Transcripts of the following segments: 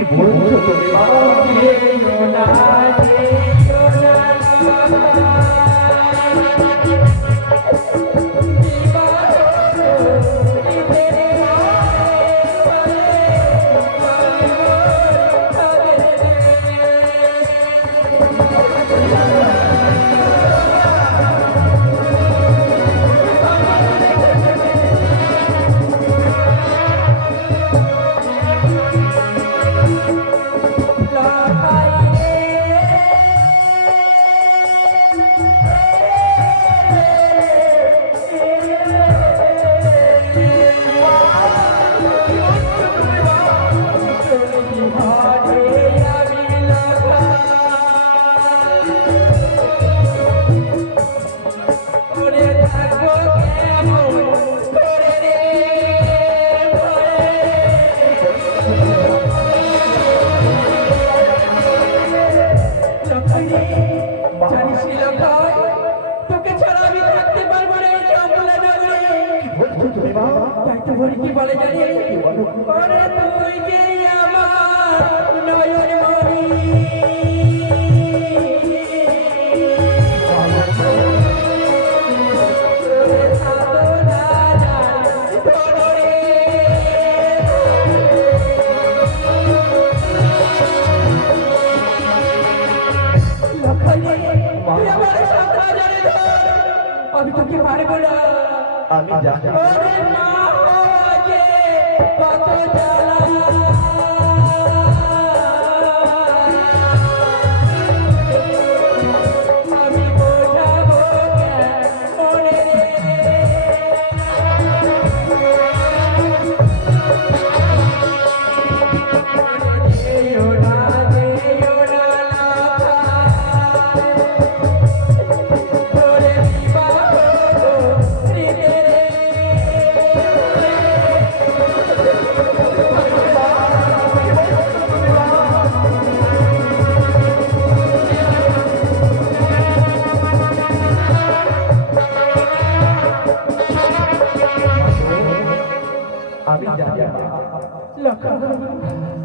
বলছো তুমি কি বলে জানি তুই যে আমার নয়ন মনি আমি তোকে পারবো না আমি জানি কত জ্বালা আমি বোঝাবো মনে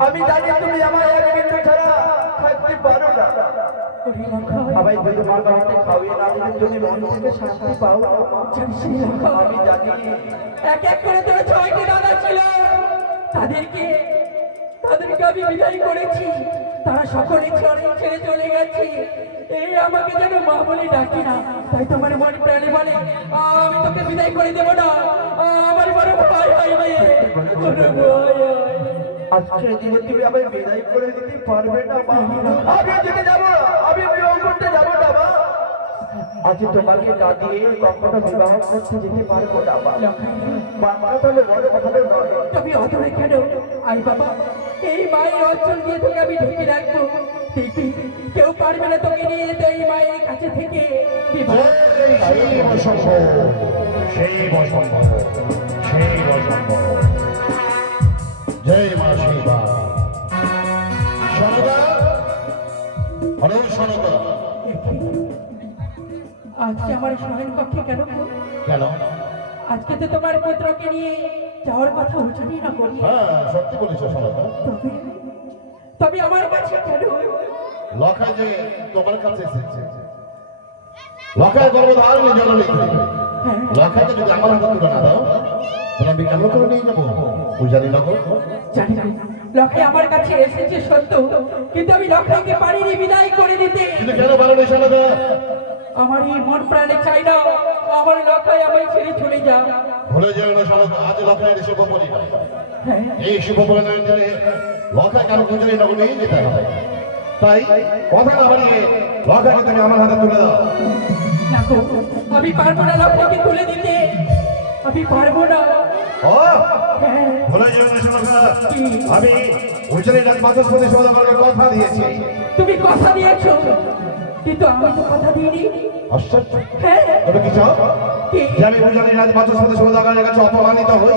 আমি জানি তুমি আমার এক মিনিট ছাড়া থাকতে পারো না সবাই তোমার বাড়িতে খাওয়িয়ে না দিলে যদি মন থেকে শান্তি পাও আমি জানি এক এক করে তোর 6টি দাদা ছিল তাদেরকে আমি বিদায় করেছি তারা সকলে ছেড়ে চলে গেছে এই আমাকে যেন মা বলে ডাকি না তাই তোমার মন প্রাণে বলে আমি তোকে বিদায় করে দেবো না আমার বড় ভয় হয় আজকে দিনে তুমি আমায় বিদায় করে দিতে পারবে না মা আমি যেতে যাব আমি বিবাহ করতে যাব না মা আজ তোমাকে না দিয়ে কখনো বিবাহ করতে যেতে পারবো না মা তাহলে বড় ভালো নয় তুমি অতরে কেন আই বাবা এই মায়ের অঞ্চল দিয়ে তোকে আমি ঢেকে রাখবো কেউ পারবে না তোকে নিয়ে যেতে এই মায়ের কাছে থেকে জয় মা শিবা শোনবা শোনবা আজকে আমার শয়ন কক্ষে কেন কেন আজকে তো তোমার পুত্রকে নিয়ে যাওয়ার কথা উঠবি না বলি হ্যাঁ সত্যি বলেছো শোনবা তবে আমার কাছে কেন লখাই যে তোমার কাছে এসেছে লখাই গর্ভধারণ জননী লখাইকে যদি আমার হাতে তুলে না দাও তাহলে আমি কেন করে নিয়ে যাবো পূজারি নগর জানি না লখাই আমার কাছে এসেছে সত্য কিন্তু আমি লখাইকে পারিনি বিদায় করে দিতে কিন্তু কেন পারো শোনবা আমার এই মন প্রাণে চাই না আমার লখাই আমায় ছেড়ে চলে যা ভুলে যেও না শোনবা আজ লখাইয়ের শুভ পরিণয় এই শুভ পরিণয়ের দিনে লখাই কেন পূজারি নগর নিয়ে যেতে হবে তাই কথা না বাড়িয়ে লখাইকে তুমি আমার হাতে তুলে দাও আমি পারবো না লখাইকে তুলে দিতে আমি পারবো না ভুলে যেও না শোনবা আমি পূজারি রাজ বাচস্পতি সভাকে কথা দিয়েছি তুমি কথা দিয়েছো কিন্তু আমি তো কথা দিইনি আশ্চর্য ওটা কি চাও যে আমি পূজারি রাজ বাচস্পতি সভাকে কাছে অপমানিত হই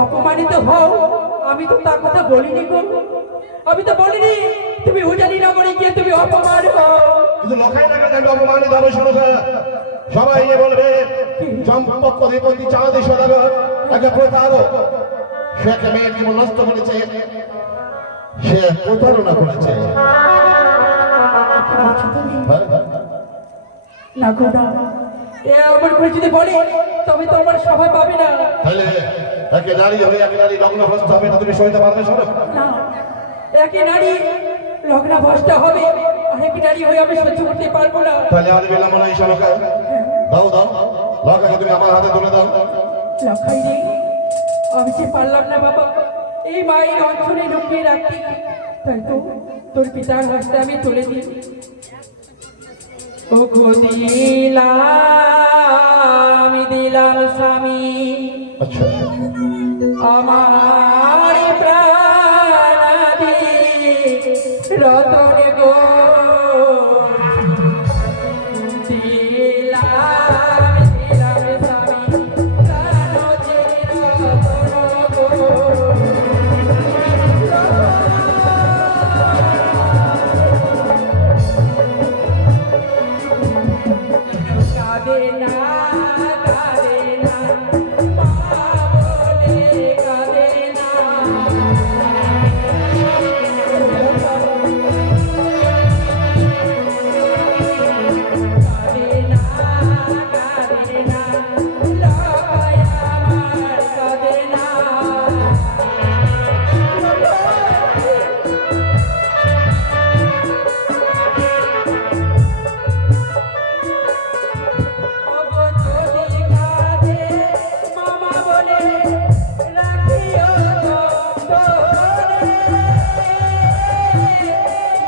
অপমানিত হও আমি তো তার কথা বলিনি গো আমি তো বলিনি তুমি উজানি নগরে গিয়ে তুমি অপমান হও কিন্তু লখাই না কেন অপমানিত হবে শোনবা সবাই বলবে চম্পক অধিপতি চাঁদি সদাগর একটা প্রতারক সে একটা মেয়ের জীবন নষ্ট করেছে সে প্রতারণা করেছে। হ্যাঁ? না গো না, এ আমার করে যদি বলে তবে তো আমার সবাই পাবে না। তাহলে একে নারী হয়ে একে নারী লগ্ন ভ্রষ্ট হবে না, তুমি সইতে পারবে শোনো? না, একই নারী লগ্না ভ্রষ্ট হবে, আরেক নারী হয়ে আমি সহ্য করতে পারবো না। তাহলে আজ বেলা মনে হয় সরকার দাও দাও লকাকে তুমি আমার হাতে তুলে দাও। লখাই রে, আমি যে পারলাম না বাবা এই মায়ের অঞ্চলে লুকিয়ে রাখতে, তাই তো তোর পিতার হস্তে আমি তুলে দিই। ও গো দিলাম, দিলাম স্বামী আচ্ছা আমার প্রাণাদি রতন গো, দিলাম দিলাম স্বামী প্রাণ রতন গো। কাঁদে না কাঁদে না মা বলে কাঁদে না, কাঁদে না কাঁদে না লয় আমার কাঁদে না। ওগো যদি কাঁদে মামা বলে রাখিও তোরে,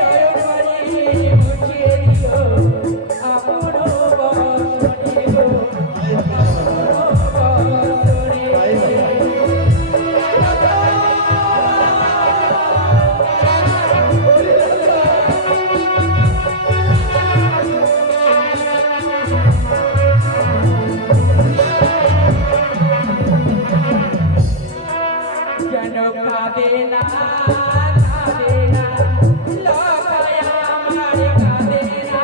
নয়ন বাড়ি মুছিয়ে দিও আপন বসনে গো, আপন বসনে। যেন কাঁদে না কাঁদে না লখায় আমার কাঁদে না।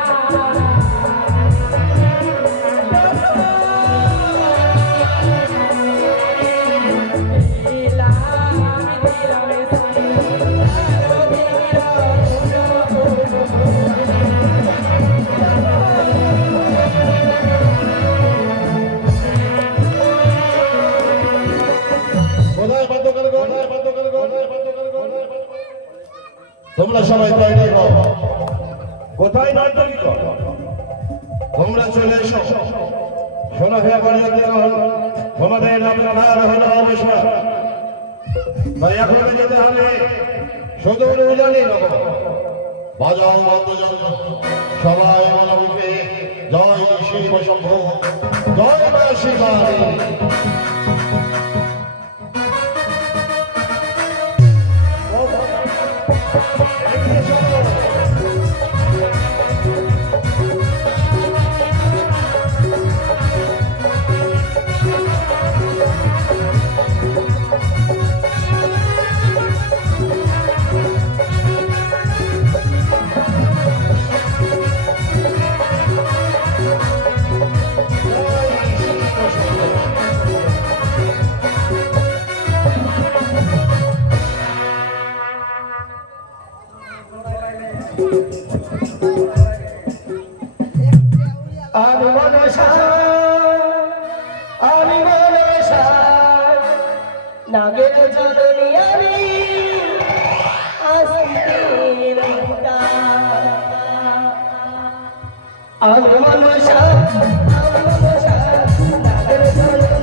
দিলাম দিলাম স্বামী কোথায় বন্ধ করে গো, কোথায় বন্ধ করে গো, কোথায় বন্ধ করে গো, কোথায় বন্ধ করে গো? তোমরা সবাই তৈরি হও। কোথায় নর্তকী কর? তোমরা চলে এসো। শোনো হে বলিয়দিগণ, তোমাদের নামখানা হলো অবসর। তাই এখন যেতে হবে সুদূর উজানি নগর। বাজাও বাদ্যযন্ত্র, সবাই মনোমুখে জয় শিব শম্ভু, জয় মা শিবানী। আমি মনসা, আমি মনসা, নাগের জননী আমি আসতে রহিতা। আমি মনসা, আমি মনসা, নাগের জননী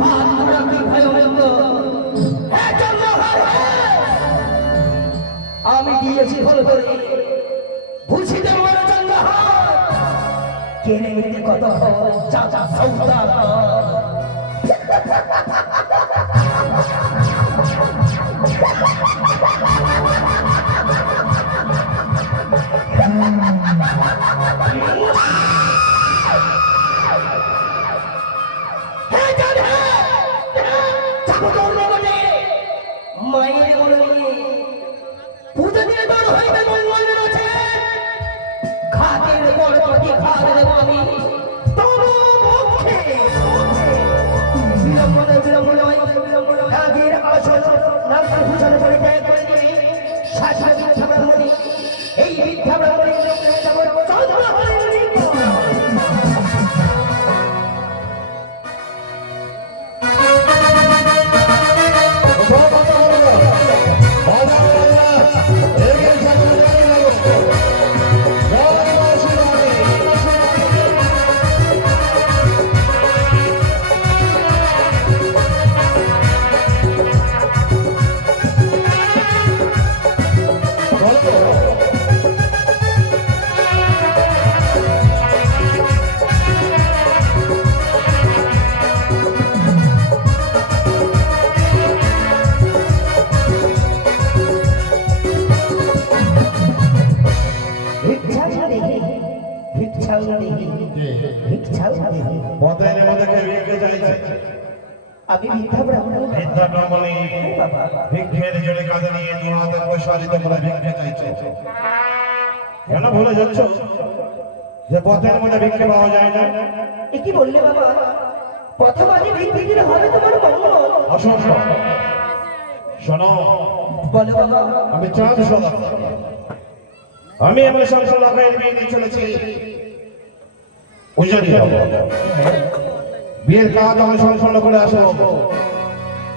হাত ধরা ভিক্ষায় অনন্ত। হ্যাঁ চন্দ্রহার, আমি দিয়েছি ফল করে বুঝিতে মনে চন্দ্রহার, কেড়ে নিতে কত চাচা সৌদা। মায়ের বলে পূজা দিয়ে দর হইবে মঙ্গল রচে, খাতের বড় প্রতি খাদ দেব আমি তব মুখে। বিলম্ব নয় রাগের আসন নাগর ভূষণ পরিত্যাগ করে দিবি। শাসা মিথ্যা ব্রাহ্মণী, এই মিথ্যা ব্রাহ্মণী আমি মিথ্যা ব্রাহ্মণ। মিথ্যা ব্রাহ্মণী ভিক্ষের জন্য কাজে নিয়ে তোমাদের পয়সা দিতে করে ভিক্ষে চাইছে। কেন ভুলে যাচ্ছ যে পথের মধ্যে ভিক্ষে পাওয়া যায় না? এ কি বললে বাবা? প্রথম আজ ভিক্ষে দিলে হবে তোমার মঙ্গল। অসম্ভব। শোনো, বলো বাবা। আমি চাঁদ সদা, আমি আমার সংসার লাগাই বিয়ে দিয়ে চলেছি উজানি। বিয়ের কাজ আমি সম্পন্ন করে আসবো,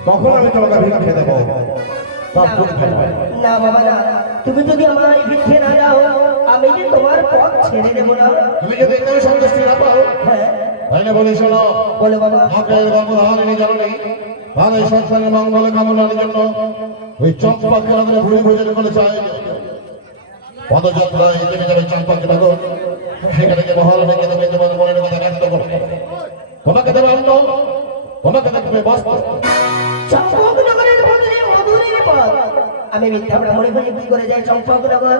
তখন আমি তোমাকে ভিক্ষে দেবো। না বাবা না, তুমি যদি আমার এই ভিক্ষে না দাও আমি যে তোমার পথ ছেড়ে দেবো না। তুমি যদি এখানে সন্তুষ্টি না পাও, হ্যাঁ তাই না বলে শোনো, বলে বাবা। আপনার গর্ভধারণী জননী ভালো সংসারের মঙ্গল কামনার জন্য ওই চম্পা কেন্দ্রে ভুড়ি ভোজন করে চাই পদযাত্রায় তুমি যাবে চম্পাকে নগর, সেখানে গিয়ে মহল ডেকে দেবে তোমার মনের কথা ব্যক্ত করবে। তোমাকে দেবে অন্ন, তোমাকে দেখবে বস্ত্র। চম্পকনগরের বদলে মধুরের পথ। আমি মিথ্যা ব্রাহ্মণী হয়ে কি করে যাই চম্পকনগর?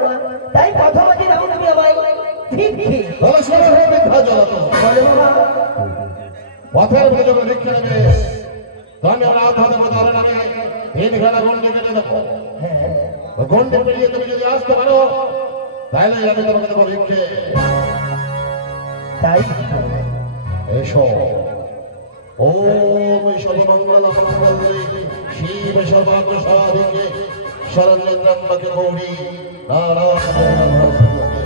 তাই প্রথমে দাও তুমি আমায় ভিক্ষে। বলে শোনো হে মিথ্যা জগৎ, বলে বাবা। পথের মধ্যে যখন ভিক্ষে নেবে তখন আমরা আধাতে প্রচারের নামে 3 ঘন্টা গন্ডি কেটে দেবো। গন্ডি পেরিয়ে তুমি যদি আসতে পারো তাহলে আমি তোমাকে দেবো ভিক্ষে। তাই এসো। ওম সর্বমঙ্গল মঙ্গলে শিব সর্বাগ্র সাধিকে শরণ্যে ত্রম্বকে গৌরী নারায়ণে নমস্তুতে।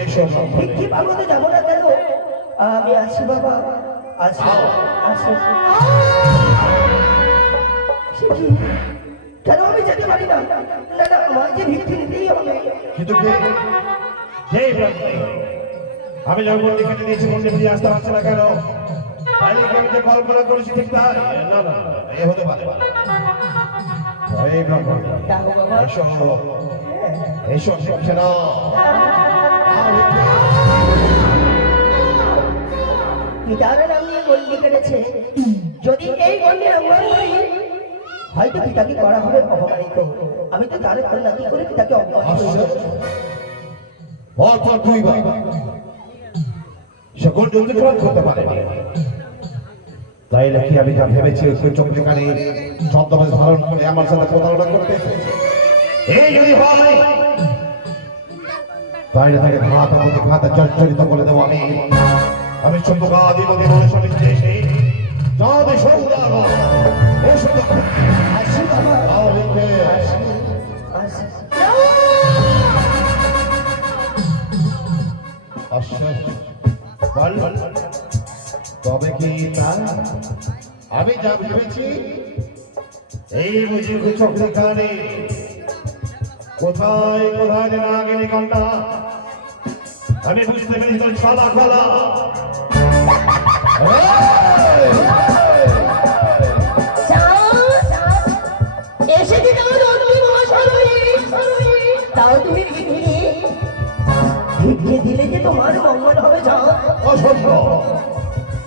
এসো ভিক্ষে পাগতে যাবো না কেন? আমি আছি বাবা, আছি আছি। কেন আমি যেতে পারি না? না না, আমার যে ভিক্ষে নিতেই হবে। কিন্তু আমি যখন মন্দির কেটে দিয়েছি মন্দির দিয়ে আসতে পারছে না কেন? তাই আমি যে কল্পনা করেছি ঠিক তাই? না না, এ হতে পারে না। এই ব্রাহ্মণ দেখো বাবা, এসো এসো শিখছে না। পিতার নাম নিয়ে গন্ডি কেটেছে। যদি এই গন্ডির লঙ্ঘন করি হয়তো পিতাকে করা হবে অপমানিত। আমি তো তার কন্যা, কি করে পিতাকে অপমানিত করব? পরপর 2 বার সে গন্ডি অতিক্রম করতে পারে। তাই নাকি আমি যা ভেবেছি ওই চোখে কানে ছদ্মবেশ ধারণ করে আমার সাথে প্রতারণা করতে এসেছে। এই যদি হয় তাহলে তাকে ঘাতে জর্জরিত করে দেবো আমি। আমি সম্পর্কাধিপতি মনে সমিতি এসে যাবে সৌদাগ এসো আসি বাবা, যাও লিখে আসি। তবে কি তা আমি যা ভেবেছি এই বুঝি চোখে কানে কোথায় কোথায় যেন আগে নিকলটা আমি বুঝতে পেরেছি তোর ছালা খোলা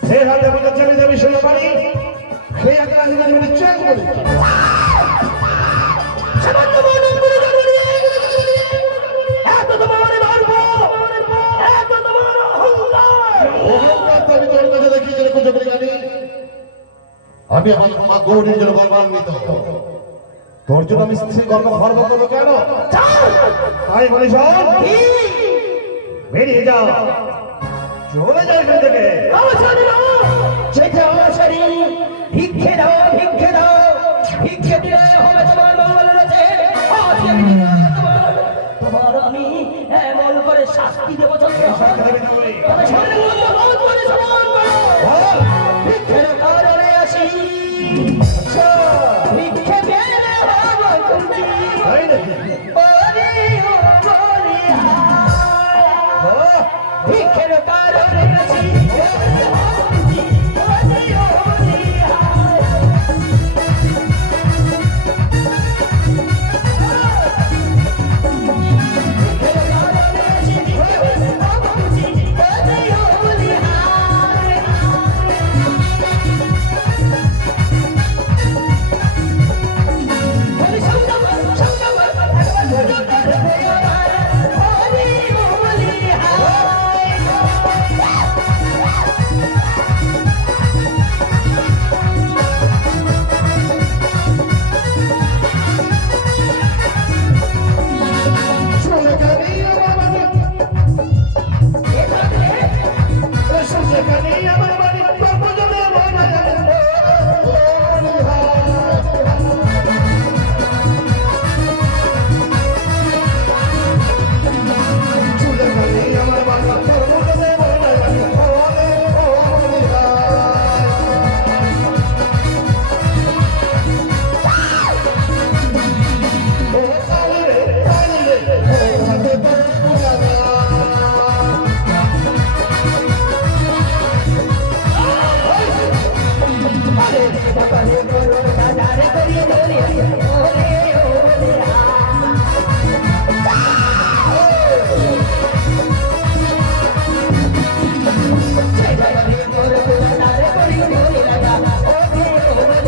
সেই হাতে মধ্যে চেপে যাবি সেই পানি সেই হাতে আমি মানে চেক বলি সামান্য মনে করে যাবো রে। এত তোমার গর্ব, এত তোমার অহংকার। অহংকার তো আমি তোর কাছে দেখি যেরকম চোখে গানি আমি আমার মা গৌরীর জন্য গর্বান্বিত তোর জন্য আমি স্ত্রী গর্ব করবো কেন তাই বলি শোন বেরিয়ে যাও চলে যাও এখান থেকে যেতে অনুসারী ভিক্ষে দাও, ভিক্ষে দাও, ভিক্ষে দিলে হবে তোমার মঙ্গল রয়েছে। তোমার আমি এমন করে শাস্তি দেবো চন্দ্র, তবে শরীরের মধ্যে বহুত করে সমান করো। ভিক্ষের কারণে আসি, ভিক্ষে পেলে হব খুশি। ওরে ও বলে হায়, ভিক্ষের কারণে আসি, ওরে ও খুশি, ওরে ও বলে হায়। ভিক্ষের কারণে আসি, ওরে ও খুশি, ওরে ও বলে হায়। ওরে সংগ্রাম, সংগ্রাম, একবার ধরে ধরে আমার, ওরে ও বলে হায়। চলে গানি আমার বাড়ি চলে গানি আমার বাড়ি বাবু জমে মনে চলে গানি আমার বাড়ি বাবু জমে মনে ও তালে তালে ও হাতে তোরা বাবারে বড় বাজারে করিয়ে ধরে ওরে ওরে বাবারে বড় বাজারে করিয়ে ধরে রাজা ওরে ওরে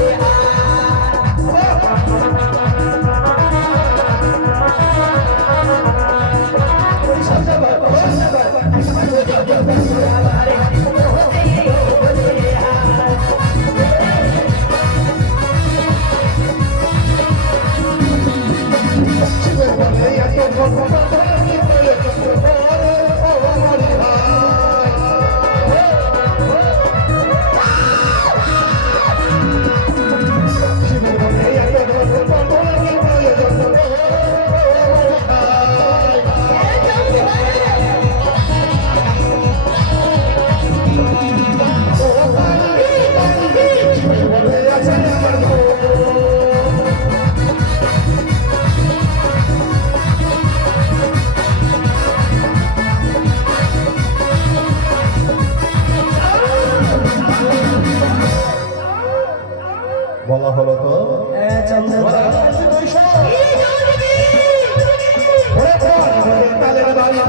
বলা হলো তো তালের বাড়ি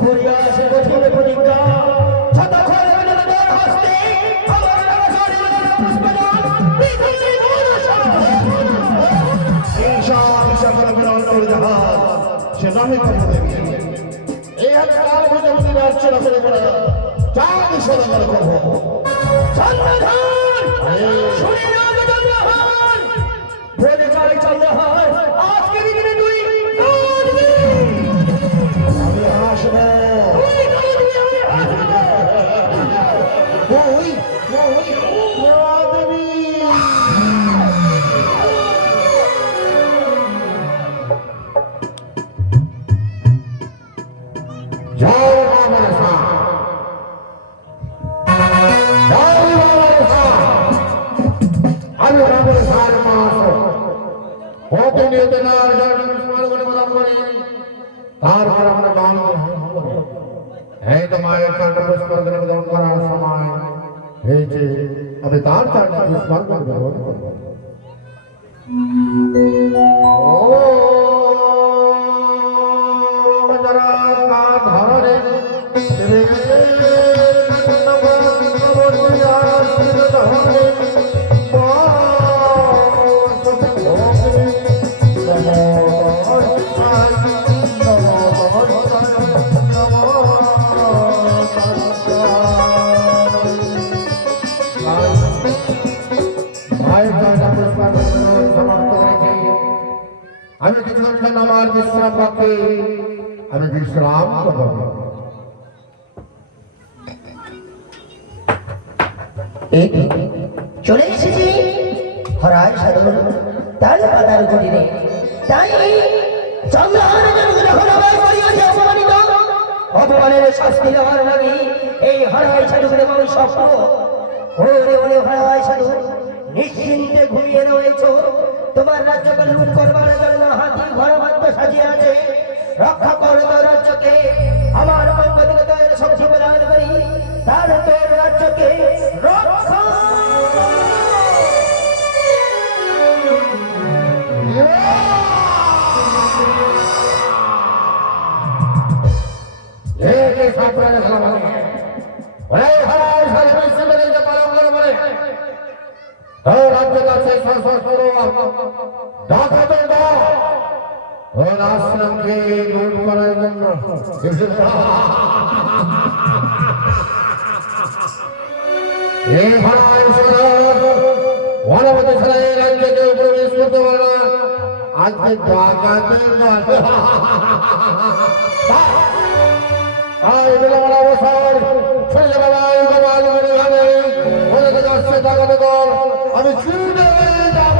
করিয়া সে কঠিন প্রতিজ্ঞা যতক্ষণ বিনোদনের হস্তে আমার রাজধানীর পুষ্পজল পৃথিবী মনুষ্য ঈশান সকল বিরল জাহাজ সে নামে কথা দেবে এই হাতে কাল ভুজে মন্দির অর্চনা করে করে চাঁদ সদাগর করবো চন্দ্রধর শুনে নাও চন্দ্রধর বলে চাই চন্দ্রধর আজকে দিনে তুই কাঁদবি আমি আসবো ওই দেবী যাও আমার সাথ আমি রামের সার মাস হতে নিতে না স্মরণ প্রদান করি তারপর আমরা গান এই তো মায়ের চারটা পুষ্প গ্রহণ করার সময় হয়েছে আমি তার চারটা পুষ্প গ্রহণ করব ও যারা ধরে আমি কিছুক্ষণ আমার বিশ্রাম পক্ষে আমি বিশ্রাম করব চলে এসেছি হরায় সাধন তার পাতার গড়িরে তাই চন্দ্রহারের জন্য যখন আবার করিয়াছে অপমানিত অপমানের শাস্তি দেওয়ার লাগে এই হরায় সাধুকে আমি স্বপ্ন ওরে ওরে হরায় সাধু নিশ্চিন্তে ঘুমিয়ে রয়েছ তোমার রাজ্যকে লুট করবার জন্য হাতি ঘর মাত্র সাজিয়ে আছে রক্ষা করো তোর রাজ্যকে আমার পক্ষ থেকে তোর শক্তি প্রদান করি তার তোর রাজ্যকে রক্ষা আশ্রমকে লুট করার জন্য এই ভাড়ায় বনপতি ছাড়া এই রাজ্যকে প্রবেশ করতে পারে না আজকে ডাকাতের অবসর ছেলে বাবাই গোপাল মনে ভাবে বলে যাচ্ছে ডাকাতে দল আমি ছুটে যাব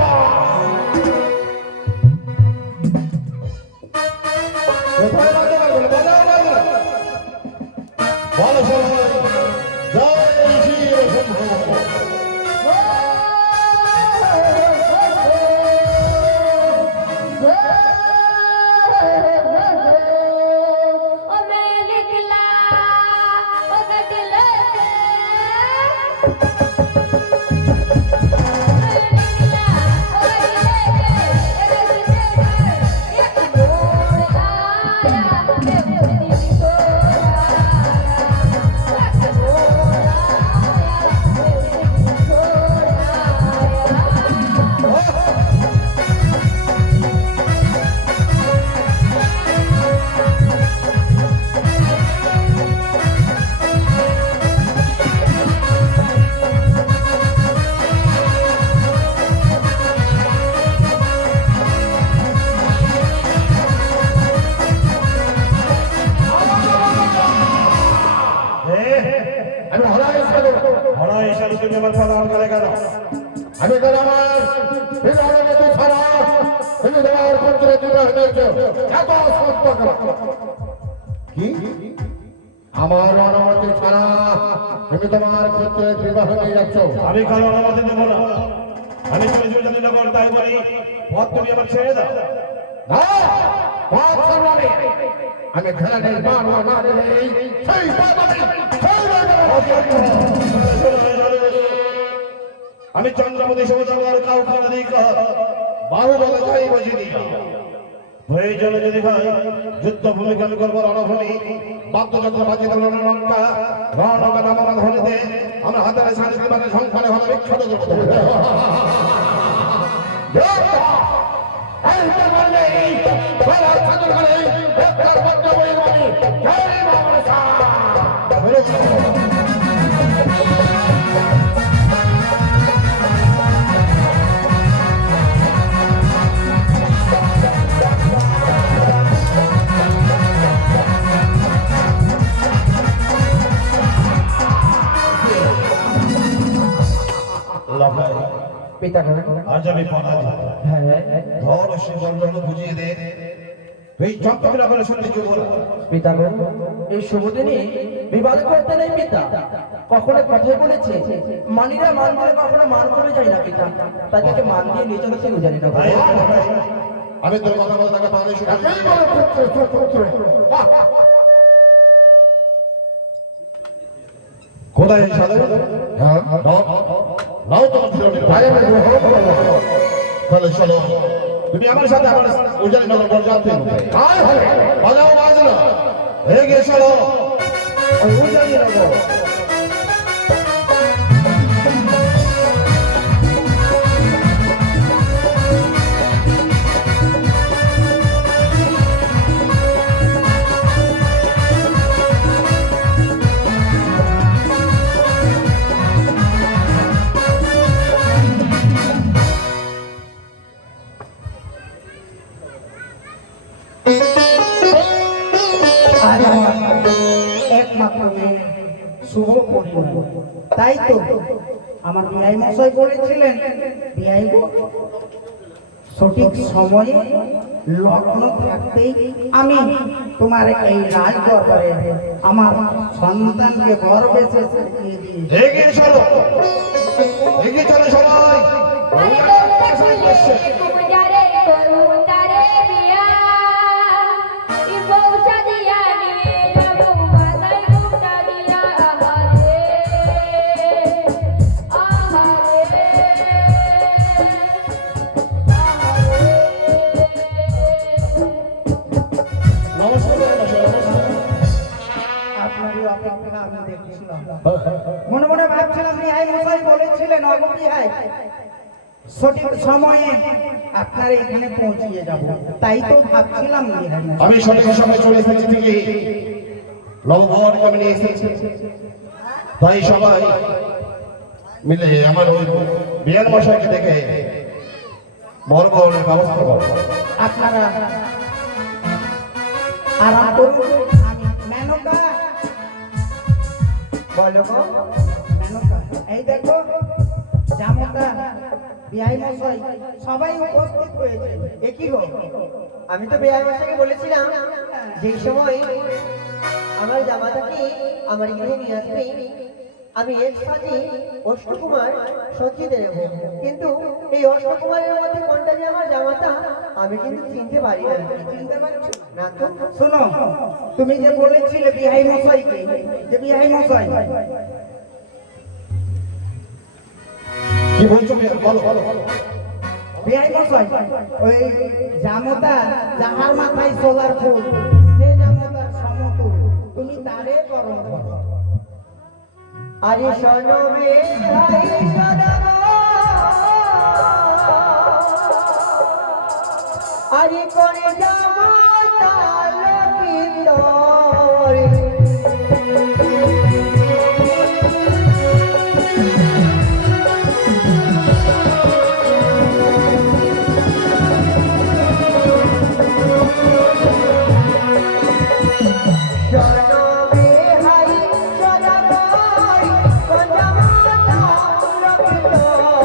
বলো সবাই জয় শ্রী শম্ভু আমি কেন আমার বিধানের মতো ছাড়া তুমি তোমার পুত্রে বিবাহ হয়েছে এত সত্য কি আমার অনুমতি ছাড়া তুমি তোমার পুত্রের বিবাহ নিয়ে যাচ্ছ আমি কারো অনুমতি দেবো না আমি চলে নগর তাই বলি পথ তুমি আমার ছেড়ে দাও না পথ ছাড়বে আমি ঘরে নির্মাণ না দিলে সেই আমি চন্দ্রমতি সমুদ্র কাউকে নদী বাহু বলে যাই বুঝি প্রয়োজনে যদি হয় যুদ্ধভূমিকে আমি করবো রণভূমি, বাদ্যযন্ত্র বাজিত রণলঙ্কা, রণকা নামনা ধ্বনিতে আমরা হাতের সাংস্কৃতিক সংখ্যানে হলে বিখ্যাত করবো। পিতাগণ, আজ আমি পরাজিত। হ্যাঁ ধর সুবর্ণ বুঝিয়ে দে, এই চম্পকের আবার শুনতে কি বল? পিতাগণ, এই শুভ দিনে বিবাদ করতে নেই পিতা। কখনো কথাই বলেছে মানিরা মান বলে কখনো মান করে যায় না পিতা, তাদেরকে মান দিয়ে নিয়ে চলেছে জানি না। ভাই, আমি তোর কথা বলে তাকে পানি শুনে কোথায় সাধু? নাও তোমার ছেলে তাহলে চলো তুমি আমার সাথে আমার উজানি নগর বরযাত্রী বাজাও বাজলো, এগিয়ে চলো উজানি নগর। আর আমার একমাত্র মেয়ে শুভ পরিণয়, তাই তো আমার বিআই মশাই বলেছিলেন বিআই গো, সঠিক সময়ে লগ্ন থাকতেই আমি তোমার এই রাজ দরবারে আমার সন্তানকে বর বেশে দিয়ে দিই। এগিয়ে চলো, এগিয়ে চলো সবাই। আপনারই অপেক্ষা আমি দেখছিলাম, মনে মনে ভাবছিলাম বিআই মশাই বলেছিলেন অগো বিআই সঠিক সময়ে আপনার এখানে পৌঁছিয়ে যাব, তাই তো ভাবছিলাম বিআই মশাই। আমি সঠিক সময় চলে এসেছি ঠিকই, নববরকে আমি নিয়ে এসেছি, তাই সবাই মিলে আমার ওই বিয়ার মশাইকে দেখে বরবরণের ব্যবস্থা করো। আপনারা আরাম করুন। আমি মেনকা বলো গো, মেনকা এই দেখো জামতা বিআই মশাই সবাই উপস্থিত হয়েছে। এ কি গো? আমি তো বেয়ার মশাইকে বলেছিলাম যেই সময় আমার জামাতাকে আমার গৃহে নিয়ে আসবে আমি এক সাথে অষ্টকুমার সজ্জিত নেব, কিন্তু এই অষ্টকুমারের মধ্যে কোনটা যে আমার জামাতা আমি কিন্তু চিনতে পারি না। চিনতে পারছো না তো? শোনো, তুমি যে বলেছিলে বিআই মশাইকে যে বিআই মশাই কি বলছো বলো বলো। বিআই মশাই ওই জামতা যাহার মাথায় সোলার ফুল সে জামতার সমতুল, তুমি তারে করো। আরে শোনবে ভাই সদাগর, আরে করে জামাতা লকিন্দর, শোনবে ভাই সদাগর, কোন জামাতা লকিন্দর।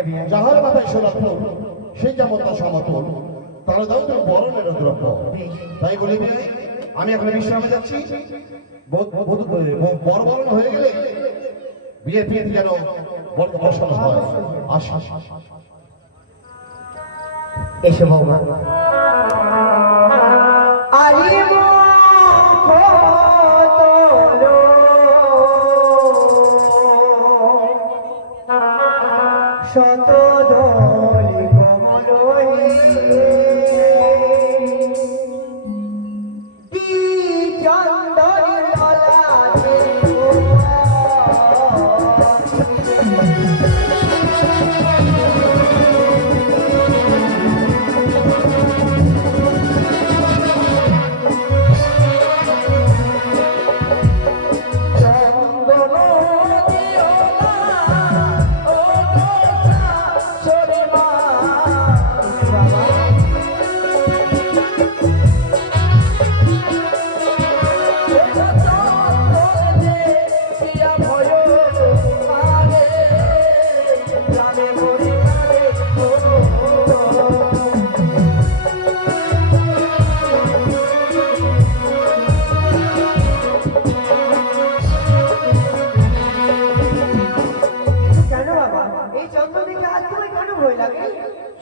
হ্যাঁ বিয়ে যাহার মাথায় সোলা ফুল সেই যেমন তার সমতল তারা দাও তুমি বরণের দ্রব্য। তাই বলি বিয়ে আমি এখন বিশ্রামে যাচ্ছি। বড় বরণ হয়ে গেলে বিয়ে বিয়ে যেন বড় বসানো হয়। আসা এসো বৌমা আরে শত দলি কমল চন্দন ললাটে কেন বাবা এই চন্দন দেখে আজ তোমার কেন ভয় লাগে?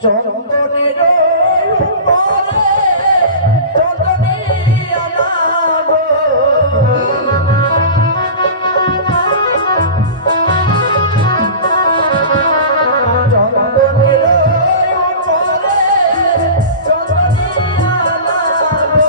চন্দনের উপরে চন্দনী আনাবো। চন্দনের উপরে চন্দনী আনাবো।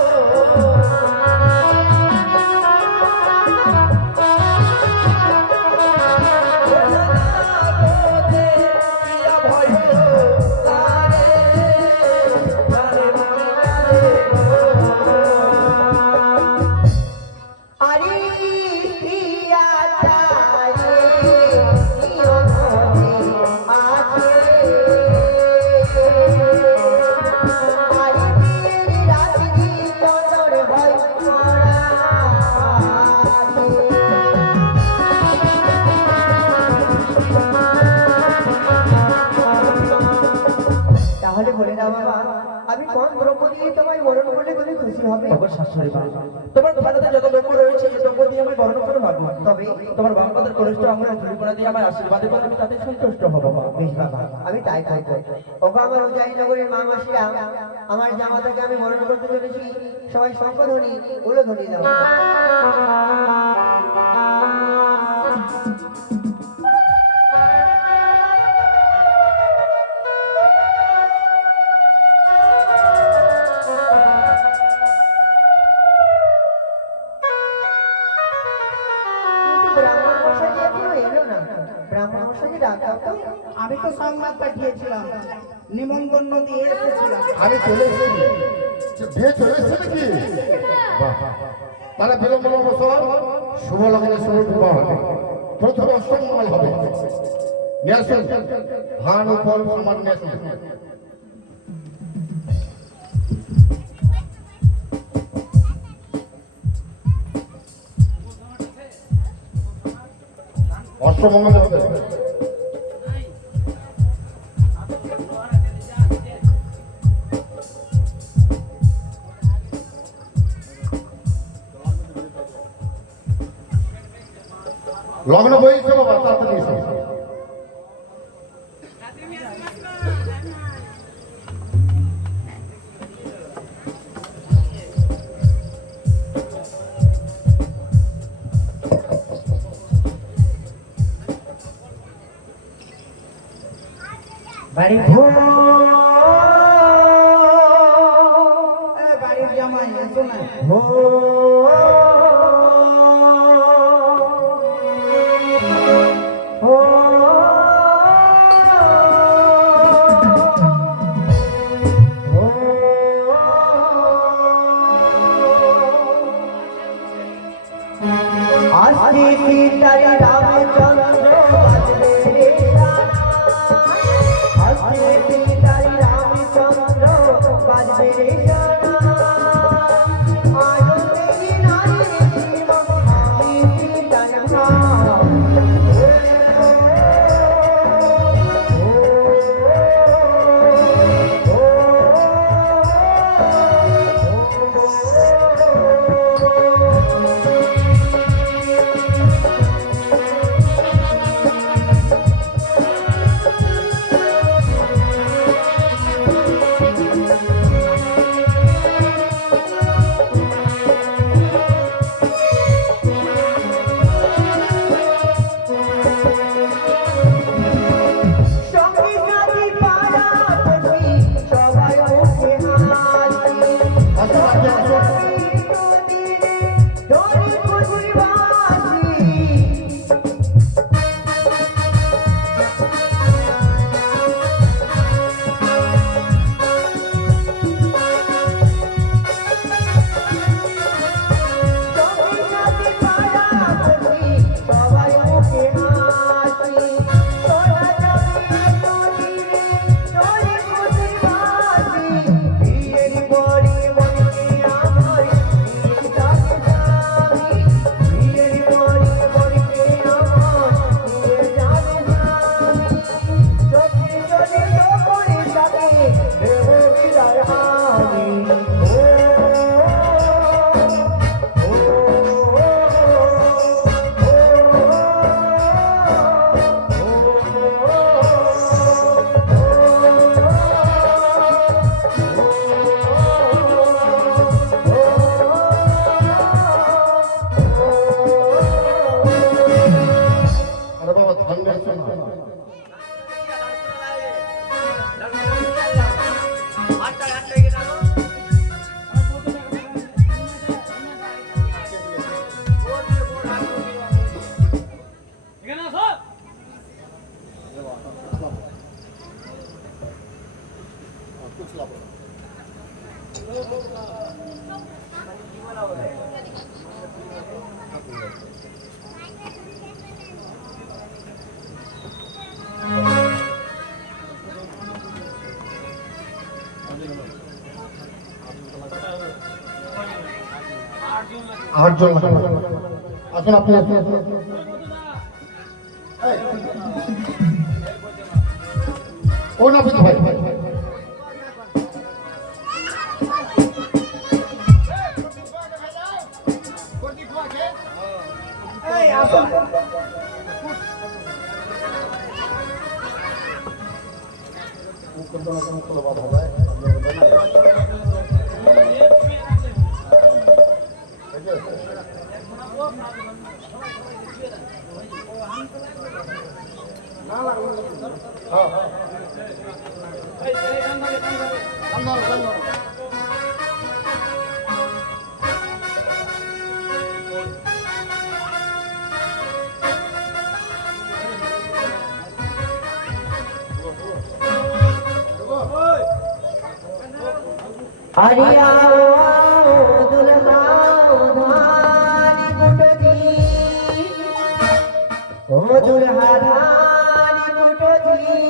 আরে প্রিয়া তারে নিও মনে আছে আরে প্রিয়ের রাত্রি চন্দন হয় তাহলে বলে দাও বাবা আমি কোন দ্রব্য দিয়ে তোমায় বরণ করলে তুমি খুশি হবে? তোমার শাশুড়ি মা তোমার ভারতে যত দ্রব্য রয়েছে এই দ্রব্য দিয়ে আমি বর্ণ করে মাগো। তবে তোমার বাম পাদের কনিষ্ঠ আঙুলের ধূলিকণা দিয়ে আমার আশীর্বাদ করে আমি তাতে সন্তুষ্ট হব মা। বেশ বাবা আমি তাই করবো। ওগো আমার উজাই নগরের মা মাসিরা আমার জামাতাকে আমি বরণ করতে চলেছি। সবাই শঙ্খধ্বনি উলধ্বনি দাও। ব্রাহ্মণ মশাই যে এখনো এলো না। ব্রাহ্মণ মশাই ডাকাও তো। আমি তো সংবাদ পাঠিয়েছিলাম, নিমন্ত্রণ দিয়ে এসেছিলাম। আমি চলে এসেছি। বিয়ে চলে এসেছে নাকি? বাহ, তাহলে বিলম্ব বছর শুভ লগ্নে শুভ বিবাহ হবে। প্রথমে অষ্টমঙ্গল হবে। নিয়ে আসুন ধান ও ফল সমান নিয়ে আসুন। অষ্টমঙ্গল হবে। লগ্ন বইছে বাবা, তাড়াতাড়ি এসো। বাড়ি বাড়ির জামাই এসো না। আজকে সীতার রামচন্দ্র বাজবে রে সানা। আজকে সীতার রামচন্দ্র বাজবে রে সানা। আনন্দেরই নারী আরে বাবা ধন্য আছো না আটজন আসুন আপনি আসুন ও না ভাই अरे आओ आओ दुल्हा धानी गुटो जी ओ दुल्हा धानी गुटो जी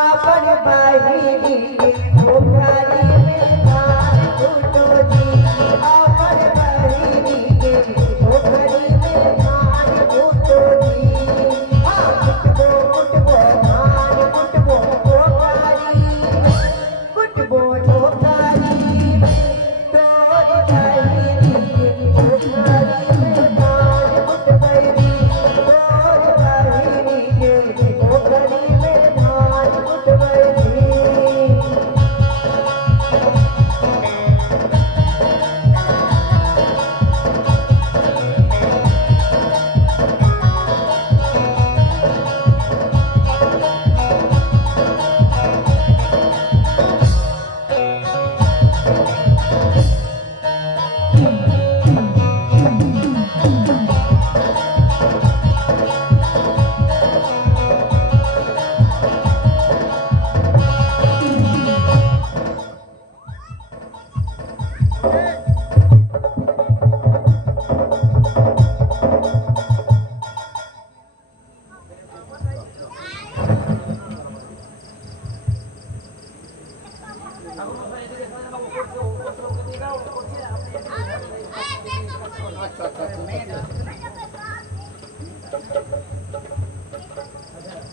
अपन बहिनी के पोखरी में धान गुटो जी अपन बहिनी के पोखरी में धान गुटो जी गुटबो धान गुटबो पोखरी गुटबो पोखरी तोर बहिनी के पोखरी में धान गुटबैरी तोर बहिनी के पोखरी में धान गुटबैरी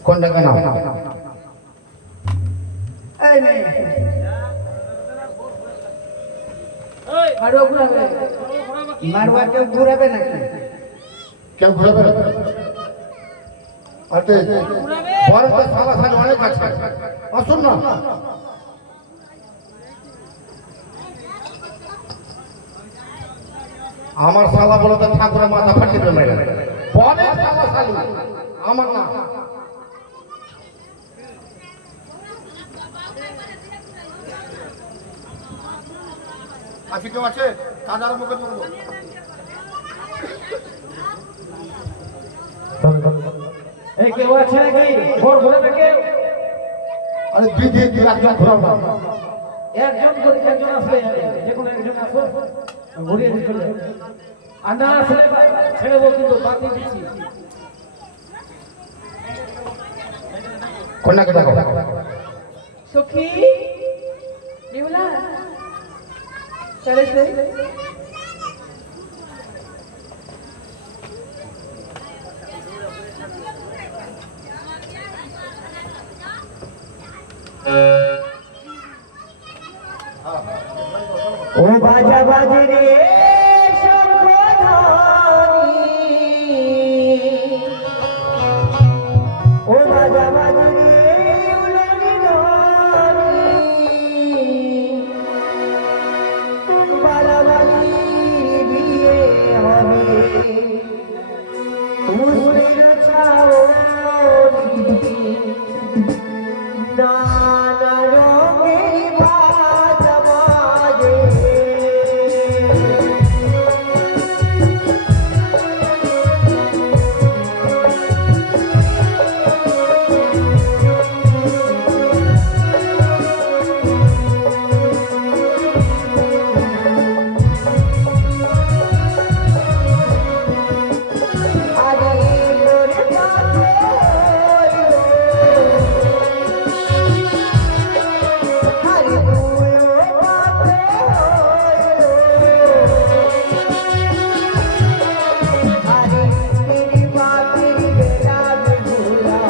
কোনটা কেন এই মেয়ে মারুয়া ঘুরাবে মারুয়া কেউ ঘুরাবে নাকি কেউ ঘুরাবে না আরে বড় তো সালা সালা অনেক আছে আসুন না আমার শালা বলে তো ঠাকুরের মাথা ফাটিয়ে মেরে পরে শালা শালি আমার না আছে কেউ আছে তাদের মুখে বলবো এই কেউ আছে নাকি ঘর ঘোরাবে কেউ? আরে দুই দিয়ে তুই একজন ঘোরাও না একজন করে একজন আসলে যে কোনো একজন আসো ঘুরিয়ে দিয়ে চলে যাবে। আর না আসলে ছেড়ে বল কিন্তু বাকি দিচ্ছি। কন্যাকে ডাকো সখী নিউলা চলে এসো। ও বাজা বাজে রে শঙ্খধ্বনি, ও বাজা বাজে রে উলনি ধ্বনি, বালাবালির বিয়ে হবে মুসলির ছাউনি, নানা রঙের বাজা বাজে। আরে তোরে পাগল আরে তুইও পাগল আরে তেরি পাখির বেলা বেহুলা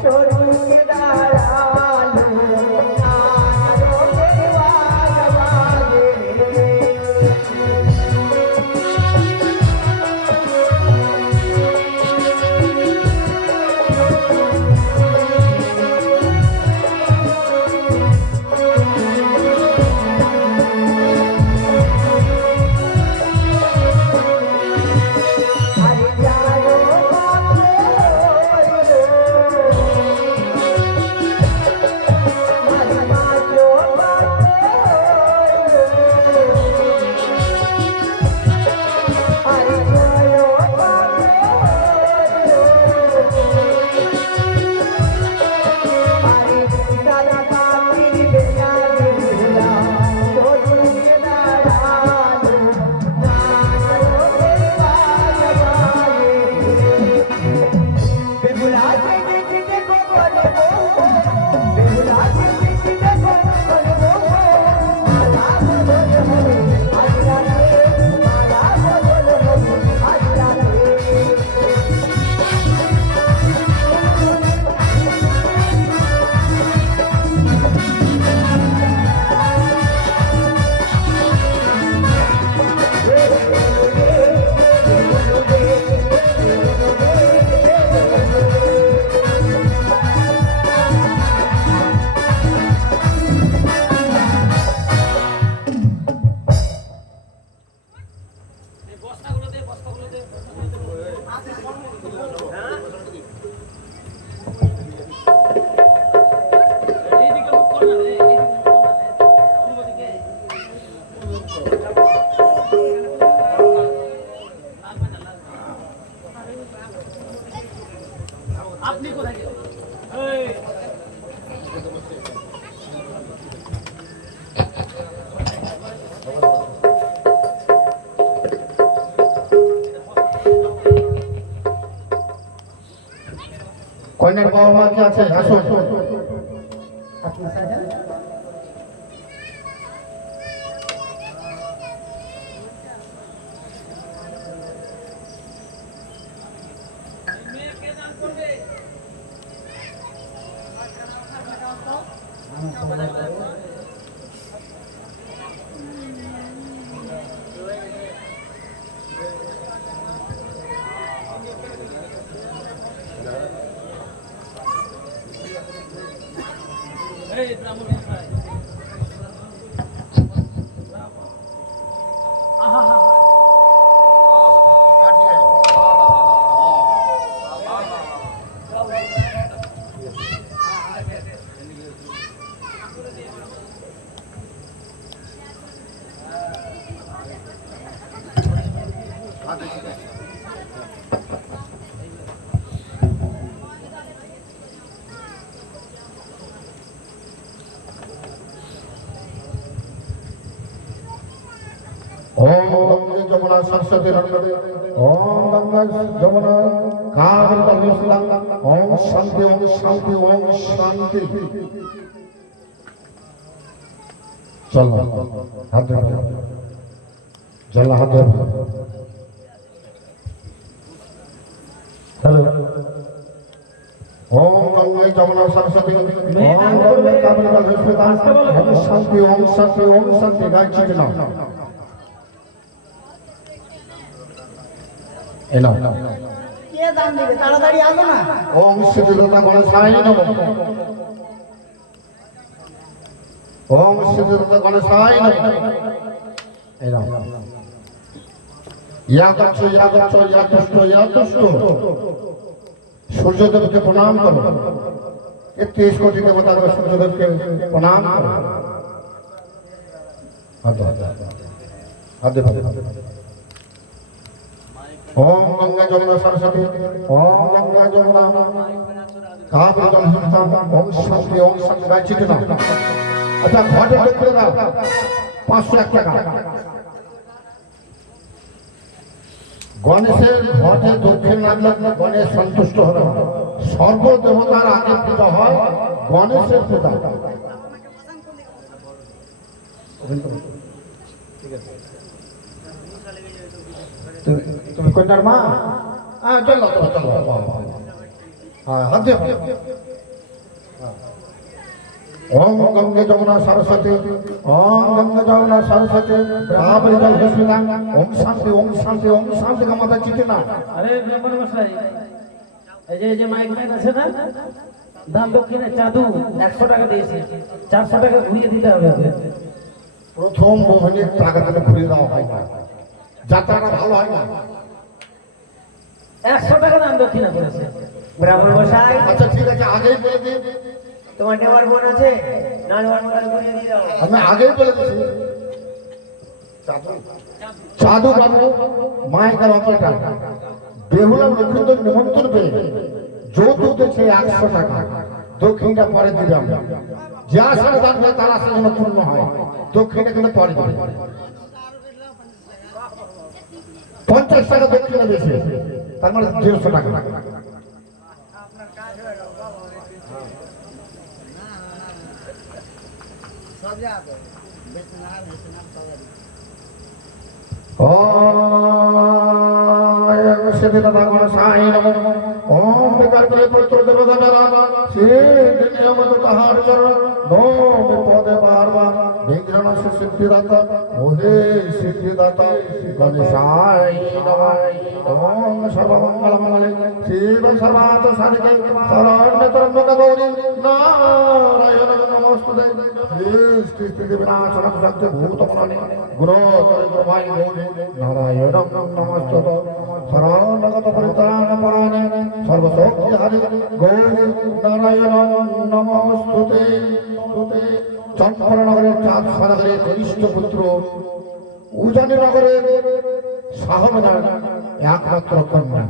সরুকে দাঁড়ালো, নানা রঙের বাজা বাজে। আরে জানো পাগল আরে মাত্র পাগল আরে চলো পাগল আরে দাদা পাখির বেলা বেহুলা সরুকে দাঁড়ালো, নানা রঙের বাজা বাজে। বেহুলা থেকে থেকে গোপনে বলবো, বেহুলা থেকে থেকে গোপনে বলবো, মালা বদল হবে আজ রাতে, মালা বদল হবে আজ রাতে। কন্যার বাবা মা কি আছে আসুন সরস্বতী নর্মদে ওম গঙ্গা যমুনা কাবেরী ইসলাম ওম শান্তি ওম শান্তি ওম শান্তি। চলো হাত ধরে জল হাত ধরে হ্যালো ওম গঙ্গা যমুনা সরস্বতী ওম গঙ্গা কাবেরী ইসলাম ওম শান্তি ওম শান্তি ওম শান্তি। গাইছি না এলো কে দান দিবে তাড়াতাড়ি আসো না। ওম সিদ্ধতা গণেশায় নমঃ ওম সিদ্ধতা গণেশায় নমঃ। এলো ইয়া তুষ্ট সূর্যদেবকে প্রণাম করো। 31 কোটি দেবতা সূর্যদেবকে প্রণাম করো। ওম গঙ্গা যমুনা সরস্বতী ওম গঙ্গা যমুনা কাবেরী ওম শান্তি ওম শান্তি। গাইছি না। আচ্ছা ঘটে করে দাও 501 টাকা। গণেশের ঘটে দক্ষিণ লাগলে গণেশ সন্তুষ্ট হলো। সর্বদেবতার আগে পূজা হয় গণেশের পূজা। তুমি কন্যার মা? হ্যাঁ চলো চলো হ্যাঁ হাত দিয়ে ওম গঙ্গে যমুনা সরস্বতী ওম গঙ্গে যমুনা সরস্বতী কাবেরী জল হস্মিতাং ওম শান্তি ওম শান্তি ওম শান্তি। আমাদের চিঠি না। আরে ব্রাহ্মণ মশাই, এই যে মাইক আছে না, দাম দক্ষিণে চাঁদু 100 টাকা দিয়েছে, 400 টাকা ঘুরিয়ে দিতে হবে। প্রথম মোহনের টাকাটা ঘুরিয়ে দেওয়া হয় না, যাত্রাটা ভালো হয় না। 100 টাকা দাম দক্ষিণা করেছে। ব্রাহ্মণ মশাই, আচ্ছা ঠিক আছে আগেই বলে দিই। তোমার নেওয়ার বোন আছে না? নেওয়ার বোন করিয়ে দিয়ে দাও। আমি আগেই বলে দিচ্ছি। চাঁদু বাবু মায়ের অঙ্কটা বেহুলা লক্ষ্মীদের নিমন্ত্রণ পেয়ে যৌতুক দিচ্ছে 100 টাকা। দক্ষিণটা পরে দিলাম। যা সারা দান হয় তার আশা যেন পূর্ণ হয়। দক্ষিণটা কিন্তু পরে দিবে। 50 টাকা দক্ষিণে বেশি, তার মানে 150 টাকা। ओम विकार करे पुत्र देवगणरा सिद्ध नियमत ताहार चरण नो विपदे बार बार विघ्न सिद्धिदाता मोहे सिद्धिदाता गणेशाय नमः। ओम सर्वमंगल मंगले शिव सर्वार्थ साधिके शरण्य त्र्यंबक गौरी नारायण नमोस्तुते सृष्टि स्थिति विनाशनं सत्य भूतमने गुणोदय प्रभाय गौरी नारायण नमोस्तुते शरणगत परित्राण परायण सर्वशक्ति हरि गौरी नारायण नमोस्तुते। चंपरनगरे चाँदसानगरे कनिष्ठ पुत्र उजानीनगरे शाहमेनार एकमात्र कन्या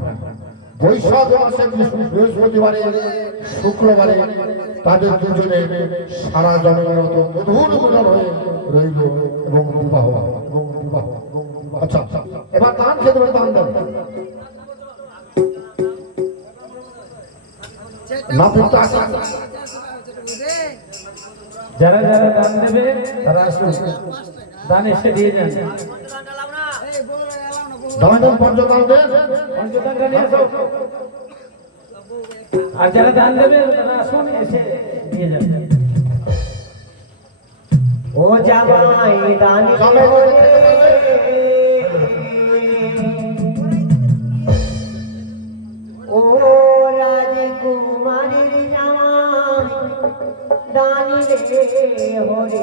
বৈশাখ মাসে বৃহস্পতিবারে শুক্রবারে তাদের দুজনে সারা জন্মের মতো মধুর মিলন হয়ে রইল এবং বিবাহ। আচ্ছা এবার দান খেতে হবে, দান দেন না ফিরতে আসা। যারা যারা দান দেবে তারা আসুন, দান এসে দিয়ে যান। দান দেন, পঞ্চদান দেন, পঞ্চদানটা নিয়ে আসো। আর যারা দান দেবে তারা আসুন, এসে দিয়ে যান। ও জামাই দান ও রাজকুমারীর জামাই দানি রে হরে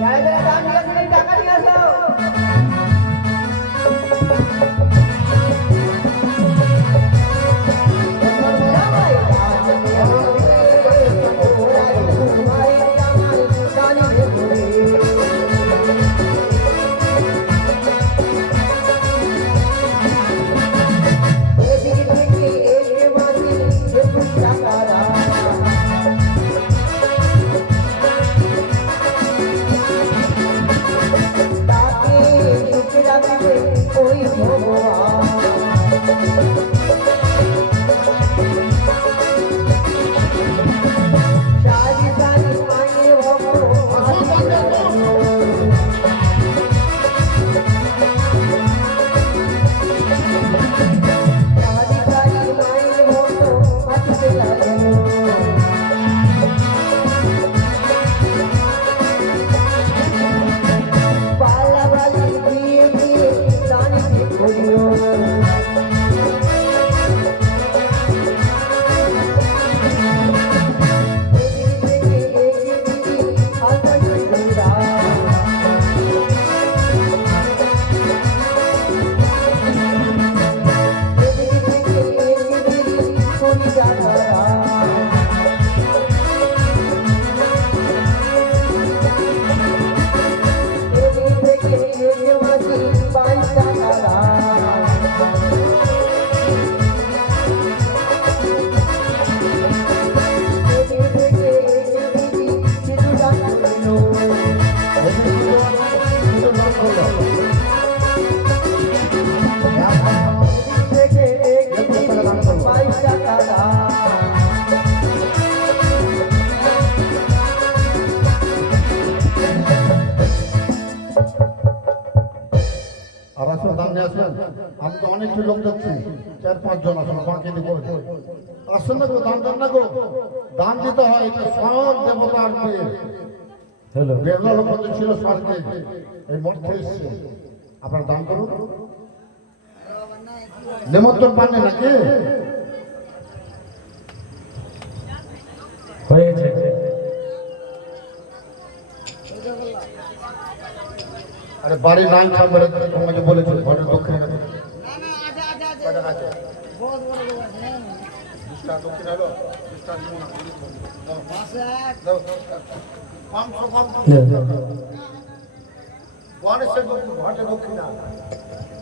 যারা দান দিয়েছিলেন টাকা নিয়ে আসো। পুরিটা ধরা এদিক থেকে এসে মাঝি 22 টাকা দাম এদিক থেকে এসে দিদি কিছু দাম করলো থেকে এসে দিদি 22 টাকা দাম আর আসলে দাম নিয়ে আসবেন আমি তো অনেকটা লোক যাচ্ছি 4-5 জন আসলে বাকি দিব আসুন না গো দাম দেন না গো দাম দিতে হয় এটা সব দেবতার দিয়ে বেগলা লোক ছিল স্বর্গে এই মধ্যে এসছে আপনার দাম করুন নিমন্ত্রণ পাননি নাকি হয়েছে আরে বাড়ি নাই খাবার তোমাকে বলেছিল ঘরের দক্ষিণে গেছে ঘটে দক্ষিণা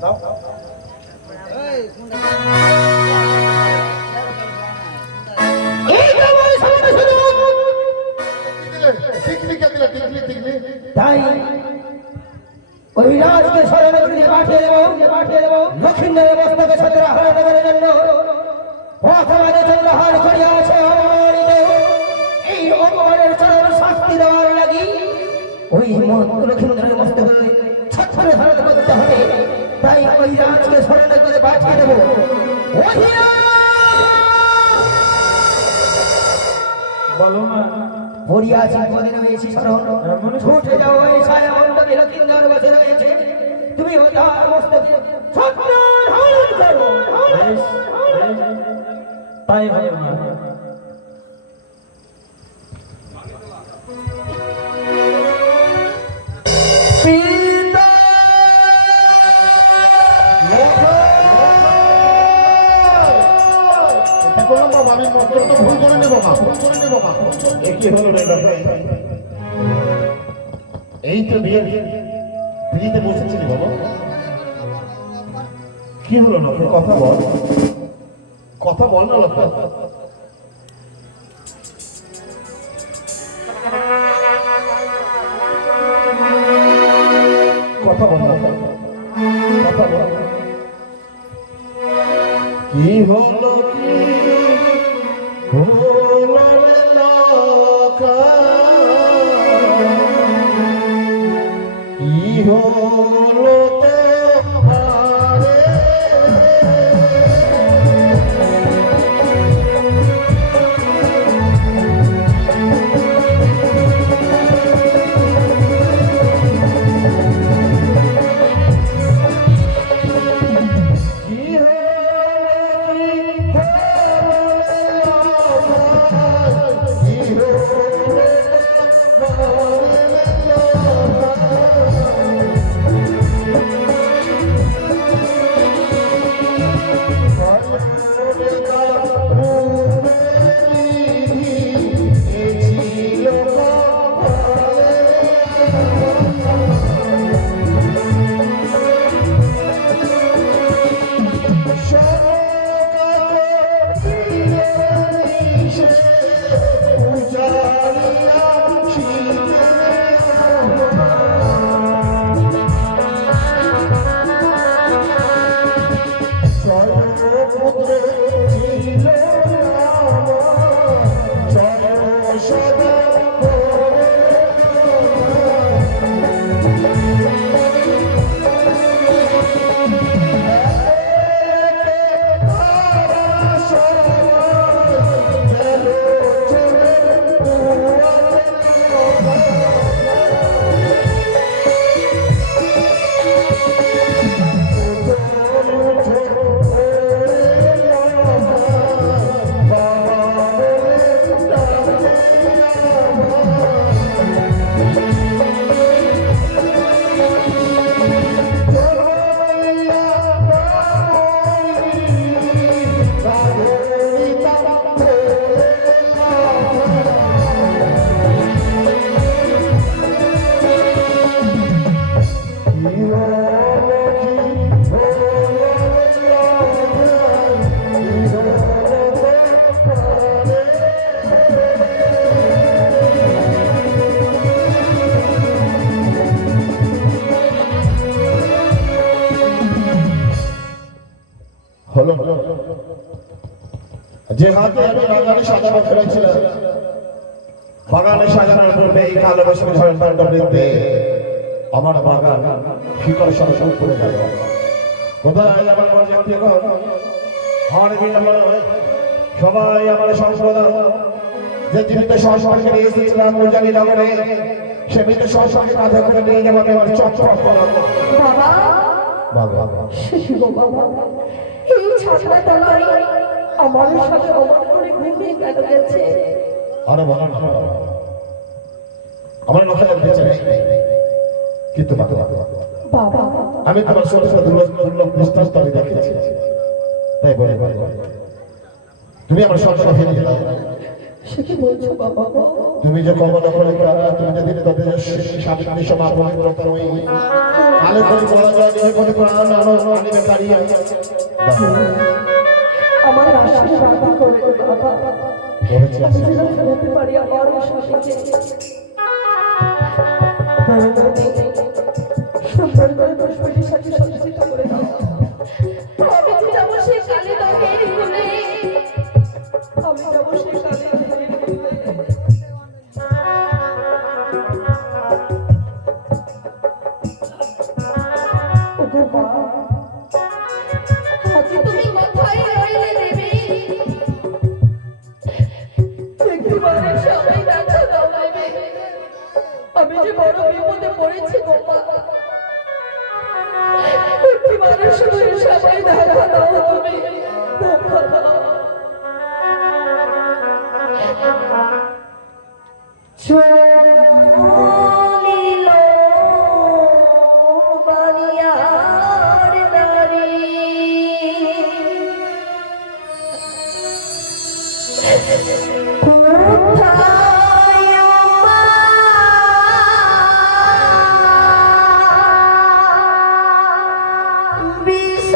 দাও টিকলি কে দিলে টিকলি তাই ওই রাজকে স্মরণে করে পাঠিয়ে দেবো লক্ষ্মীন্দরের মস্তকে ছত্রা হরণ করার জন্য পথবাদে চন্দ্রহার করিয়া আছে অপমানিত এই অপমানের চরম শাস্তি দেওয়ার লাগি ওই লক্ষ্মীন্দরের মস্তকে ছত্র ধারণ করতে হবে তাই ওই রাজকে স্মরণে করে পাঠিয়ে দেবো বলো না পড়িয়াছি পদে রয়েছি স্মরণ ছুটে যাও ওই ছায়া মণ্ডপে লক্ষ্মীন্দর বসে রয়েছে তুমি তার মস্তকে ছত্র ধারণ করো বেশ, বেশ, তাই হবে মা কি করলাম বাবা আমি মন্ত্রটা ভুল করে নেবো মা কি হলো রে ভাই এই তো বিয়েতে বসেছিলি বাবা কি হলো না কথা বল না লোক কথা বল না কথা বল কি হলো রে লোকা কি হলো তোমারে যে হাতে আমি বাগানে সাজানো ফেলেছিলাম, বাগানে সাজানোর পূর্বে এই কালো বৈশাখী ঝড়ের তাণ্ডব নৃত্যে আমার বাগান শিকড় সরসর করে গেল। কোথায় আমার বরযাত্রীগণ? আর বিনামূল্যে সবাই আমার সম্প্রদায় যে জীবিত সংস্কারকে নিয়ে এসেছিলাম উজানি নগরে, সে মৃত সংস্কারকে কাঁধে করে নিয়ে যাবো আমি আমার চটচট করাবো। বাবা, শিশু গো বাবা, এই ছাত্রা তলায় আমার সাথে অমন করে ঘুমিয়ে কেন গেছে? আরে বলো না, আমার মাথায় বেঁচে নেই, কিন্তু বাবা, আমি তোমার ছোট দুর্লভ দৃষ্টান্ত আমি দেখেছি, তাই বলে তুমি আমার সংসার ফিরে গেলে। সে কি বলছো বাবা? তুমি যে কমলা করে তুমি যে দিনে তাদের সাবিত্রী সভা পবিত্রতময়ী আলো করে বলা যায় যে কোন প্রাণ আলো আনিবে কারিয়া। আমার আশাকে বাধা করে বাবা, বলেছি আমি যেন ফেরাতে পারি আমার আশাকে। সুন্দর করে পুষ্পটির সাথে সজ্জিত করে দাও। আমি যে যাবো সেই কালী নগের কোলে, আমি যাবো সেই কালী নগের কোলে। ওগো মা, আজ তুমি কোথায় রইলে দেবী? একটিবারের সবাই দেখা দাও দেবী, আমি যে বড় বিপদে পড়েছি গো মা। একটিবারের সময় সবাই দেখা দাও, তুমি দেখা দাও। চলিল বানিয়ার নারী, কোথায় মা বিশ্ব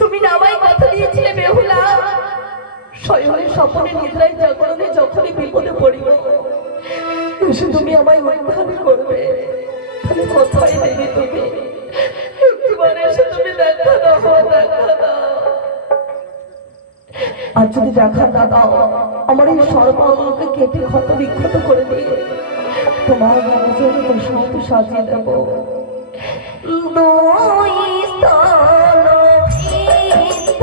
তুমি নামাই কথা দিয়েছিলে বেহুলা, শয়নে স্বপ্নে নিদ্রায় জাগরণে যখনই বিপদে পড়িব এসে তুমি আমায় উদ্ধার করবে। তাহলে কোথায় দেবে তুমি? একবার এসে তুমি দেখা দাও, দেখা দাও। আর যদি দেখা না দাও, আমার এই সর্বাঙ্গকে কেটে ক্ষত বিক্ষত করে দিয়ে তোমার জন্য প্রসাদ সাজিয়ে দেব। দুই স্তন বিদ্ধ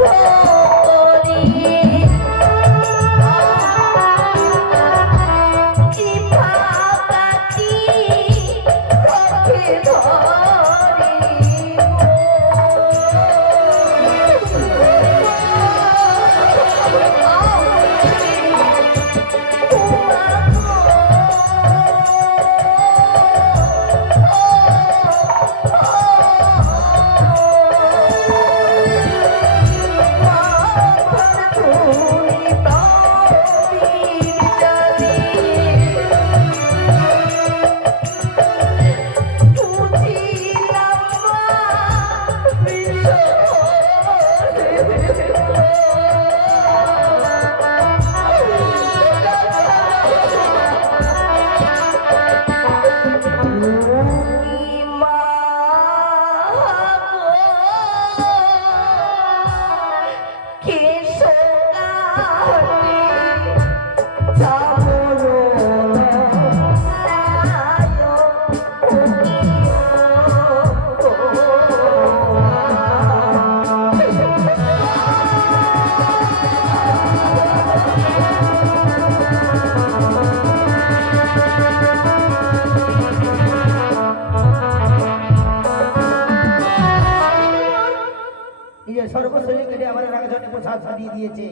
যে সর্বশরীর কেটে আমার রাগজনে প্রসাদ সাজিয়ে দিয়েছে,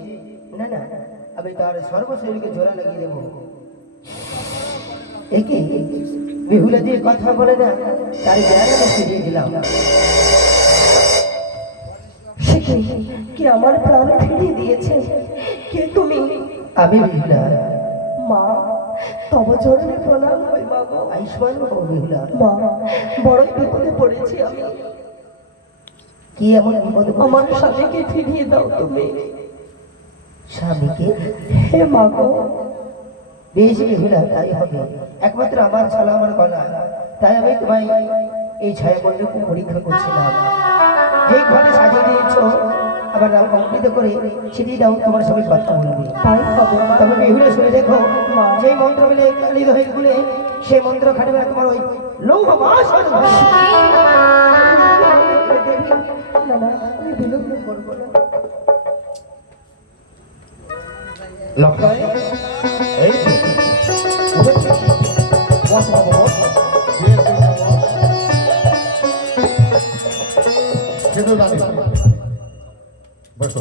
না না, আমি তার সর্বশরীরকে জোড়া লাগিয়ে দেবো। একে বেহুলা দিয়ে কথা বলে না, তার জ্ঞান আমি ফিরিয়ে দিলাম। সে কি আমার প্রাণ ফিরিয়ে দিয়েছে? কে তুমি? আমি বেহুলা। মা, তব চরণে প্রণাম হই মা গো। আয়ুষ্মান হও বেহুলা। মা, বড়ই বিপদে পড়েছি আমি। কি এমন বিপদে পড়েছো? আমার স্বামীকে ফিরিয়ে দাও তুমি। স্বামীকে? হে মা গো, বেশ বেহুলা, তাই হবে। একমাত্র আমার ছাড়া আমার গলা, তাই আমি তোমায় এই ছায়ামণ্ডপকে পরীক্ষা করছিলাম। যে ঘরে সাজিয়ে দিয়েছো আবার নাম অঙ্কিত করে সেটি দাও, তোমার সঙ্গে কথা বলবে। তাই হবে মা। তবে বেহুলা শুনে দেখো, যেই মন্ত্র বলে হৃদয় গুলে সেই মন্ত্র খাটবে না তোমার ওই লৌহ বাসন ধরে। না না, আমি বিলম্ব করবো না। লক্ষণ এই তো উঠেছে। বস বাবা, বস। কিন্তু রানী বসো।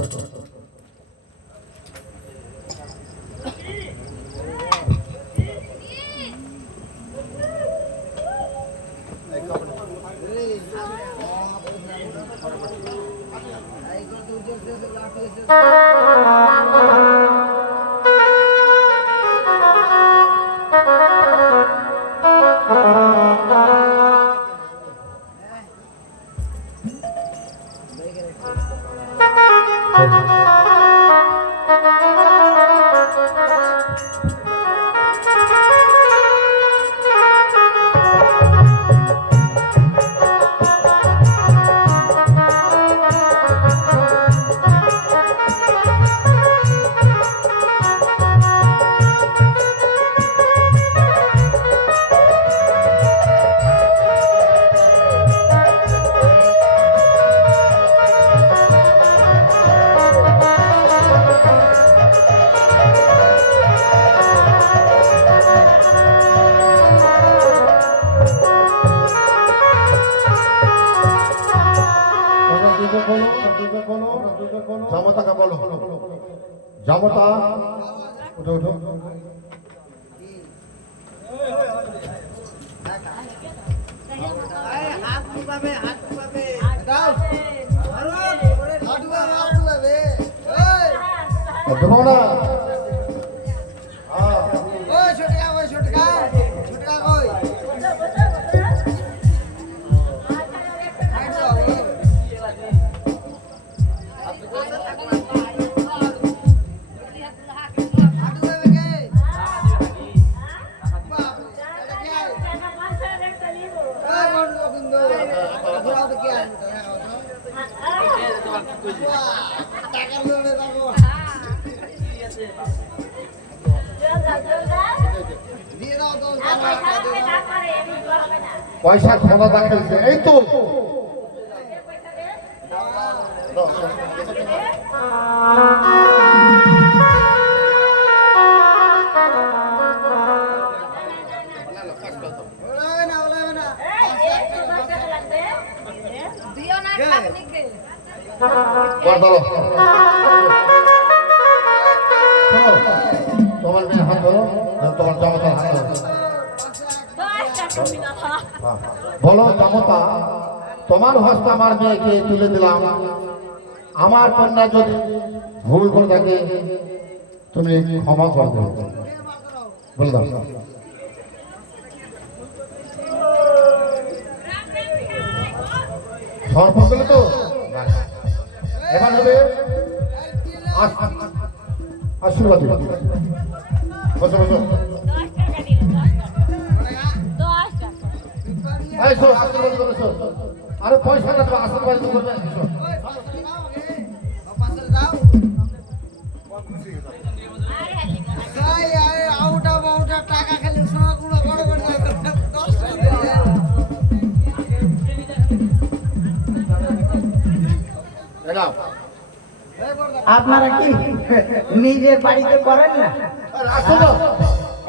জামতাকে বলো, জামতা উঠো উঠো। দেবো না। পয়সা খোলা দেখাইছে এই তো। তোমার মেয়ে হাত ধরো, তোমার জামাতার হাত ধরো। বলো জামতা, তোমার হস্তে আমার মেয়েকে তুলে দিলাম। আমার কন্যা যদি ভুল করে থাকে তুমি ক্ষমা করে দেবে, বলে দাও। সর্প গেলে তো এবার হবে আশীর্বাদ। বসো বসো। আশীর্বাদ করেছো, আরে পয়সা না তো আশীর্বাদ করবে। আপনারা কি নিজের বাড়িতে করেন না?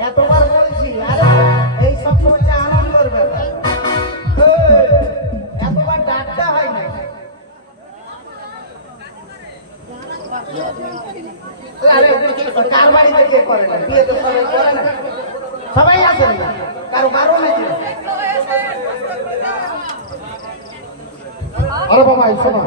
এতবার বলছি, আরে এই সব হচ্ছে আনন্দের ব্যাপার, এতবার ডাকতে হয় না। আরে কার বাড়িতে কে করে না বিয়ে তো সবাই করে না সবাই আসেন না কারো কারো নাকি আরে বাবা এসো না